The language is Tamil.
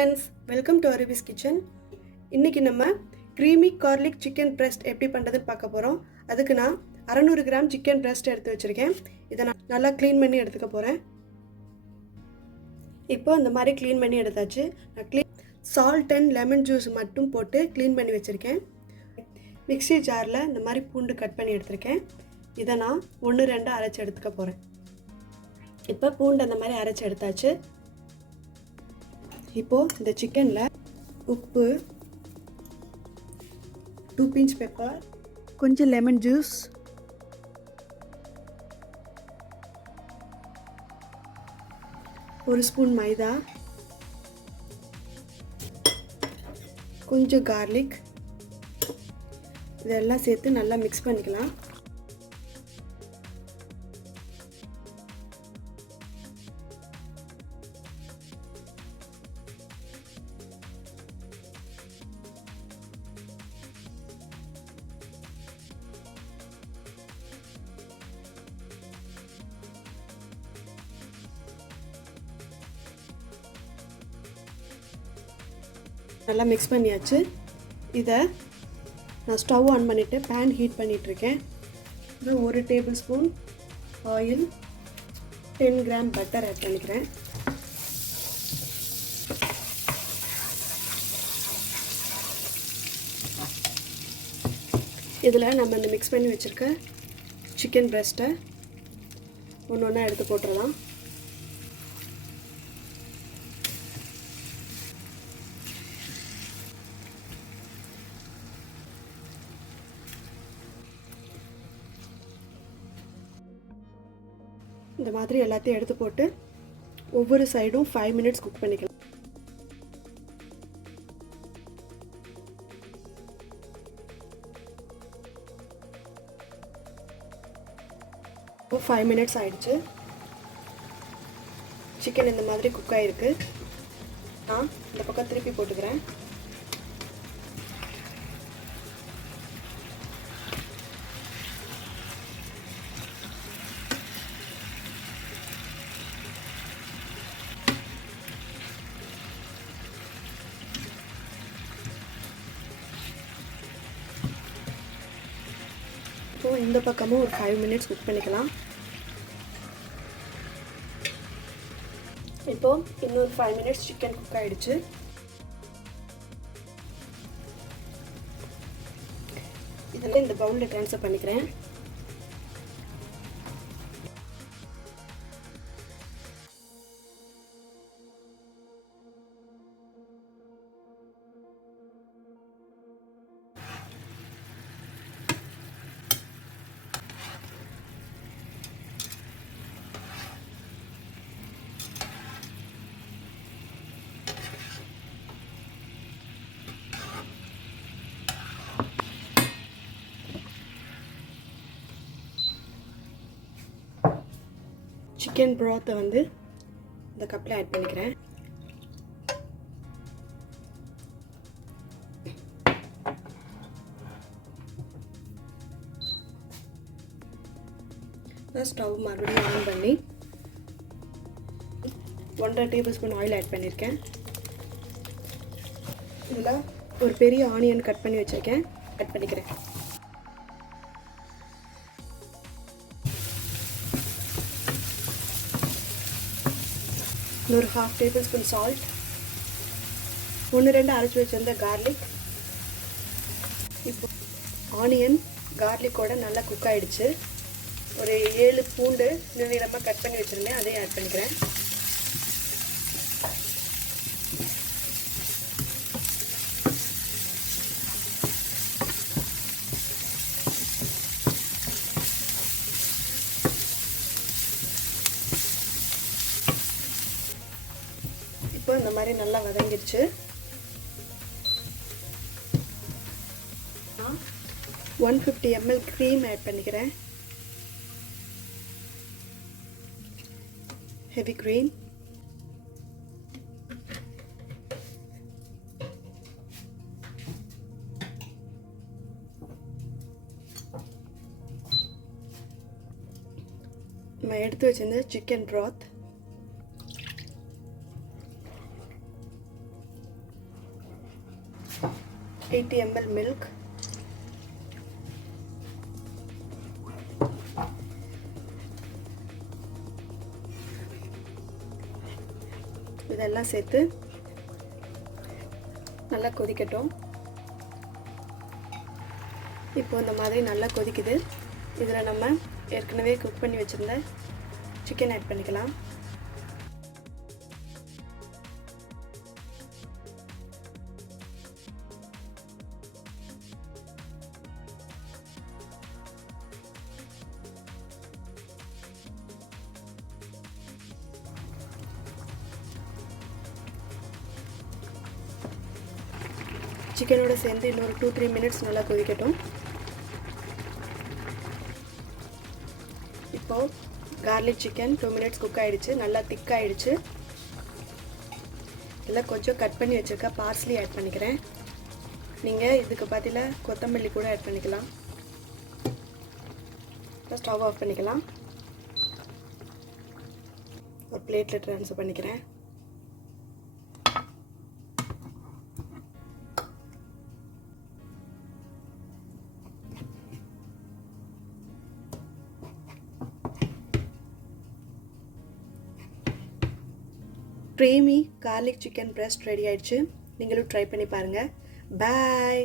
Friends welcome to Arabi's kitchen இன்றைக்கி நம்ம க்ரீமி கார்லிக் சிக்கன் பிரஸ்ட் எப்படி பண்ணுறதுன்னு பார்க்க போகிறோம் அதுக்கு நான் அறநூறு கிராம் சிக்கன் breast எடுத்து வச்சுருக்கேன். இதை நான் நல்லா க்ளீன் பண்ணி எடுத்துக்க போகிறேன் இப்போ இந்த மாதிரி க்ளீன் பண்ணி எடுத்தாச்சு. நான் clean salt and lemon juice மட்டும் போட்டு க்ளீன் பண்ணி வச்சுருக்கேன். மிக்ஸி ஜாரில் இந்த மாதிரி பூண்டு கட் பண்ணி எடுத்திருக்கேன். இதை நான் ஒன்று ரெண்டு அரைச்சி எடுத்துக்க போகிறேன் இப்போ பூண்டு அந்த மாதிரி அரைச்சி எடுத்தாச்சு. இப்போது இந்த சிக்கனில் உப்பு டூ பிஞ்ச் பெப்பர் கொஞ்சம் லெமன் ஜூஸ் ஒரு ஸ்பூன் மைதா கொஞ்சம் கார்லிக் இதெல்லாம் சேர்த்து நல்லா மிக்ஸ் பண்ணிக்கலாம். நல்லா மிக்ஸ் பண்ணியாச்சு. இதை நான் ஸ்டவ் ஆன் பண்ணிவிட்டு பேன் ஹீட் பண்ணிகிட்ருக்கேன் இது ஒரு tablespoon oil ten gram butter add பண்ணிக்கிறேன். இதில் நம்ம இந்த மிக்ஸ் பண்ணி வச்சுருக்க சிக்கன் பிரஸ்ட்டை ஒன்று ஒன்றா எடுத்து போட்டுடலாம் இந்த மாதிரி எல்லாத்தையும் எடுத்து போட்டு ஒவ்வொரு சைடும் ஃபைவ் மினிட்ஸ் குக் பண்ணிக்கலாம். இப்போ ஃபைவ் மினிட்ஸ் ஆயிடுச்சு. சிக்கன் இந்த மாதிரி குக் ஆகிருக்கு நான் இந்த பக்கம் திருப்பி போட்டுக்கிறேன். இந்த பக்கமும் ஒரு ஃபைவ் மினிட்ஸ் குக் பண்ணிக்கலாம். இப்போ இன்னொரு ஃபைவ் மினிட்ஸ் சிக்கன் குக் ஆகிடுச்சு இதெல்லாம் இந்த பவுலில் ட்ரான்ஸ்ஃபர் பண்ணிக்கிறேன். சிக்கன் ப்ராத்தை வந்து இந்த கப்பில் ஆட் பண்ணிக்கிறேன். ஸ்டவ் மறுபடியும் ஆன் பண்ணி ஒன்றரை டேபிள் ஸ்பூன் ஆயில் ஆட் பண்ணியிருக்கேன். இதில் ஒரு பெரிய ஆனியன் கட் பண்ணி வச்சுருக்கேன். கட் பண்ணிக்கிறேன். இன்னொரு ஹாஃப் டேபிள் ஸ்பூன் சால்ட் ஒன்று ரெண்டு அரைச்சி வச்சுருந்த கார்லிக் இப்போ ஆனியன் கார்லிக்கோட நல்லா குக் ஆகிடுச்சு ஒரு ஏழு பூண்டு நீளமாக கட் பண்ணி வச்சுருந்தேன். அதையும் ஆட் பண்ணிக்கிறேன். இப்போ இந்த மாதிரி நல்லா வதங்கிடுச்சு. One fifty ML cream add பண்ணிக்கிறேன். ஹெவி க்ரீம் நம்ம எடுத்து வச்சிருந்த chicken broth eighty ML milk இதெல்லாம் சேர்த்து நல்லா கொதிக்கட்டும். இப்போ இந்த மாதிரி நல்லா கொதிக்குது. இதில் நம்ம ஏற்கனவே குக் பண்ணி வச்சுருந்த சிக்கன் ஆட் பண்ணிக்கலாம். சிக்கனோட சேர்ந்து இன்னொரு டூ த்ரீ மினிட்ஸ் நல்லா கொதிக்கட்டும். இப்போது garlic chicken two minutes cook ஆகிடுச்சு நல்லா திக் ஆகிடுச்சு இதில் கொஞ்சம் கட் பண்ணி வச்சுருக்க பார்ஸ்லி ஆட் பண்ணிக்கிறேன். நீங்கள் இதுக்கு பதிலாக கொத்தமல்லி கூட ஆட் பண்ணிக்கலாம். ஸ்டவ் ஆஃப் பண்ணிக்கலாம். ஒரு பிளேட்டில் ட்ரான்ஸ்ஃபர் பண்ணிக்கிறேன். Creamy garlic chicken breast ready ஆயிடுச்சு. நீங்களும் ட்ரை பண்ணி பாருங்கள் பாய்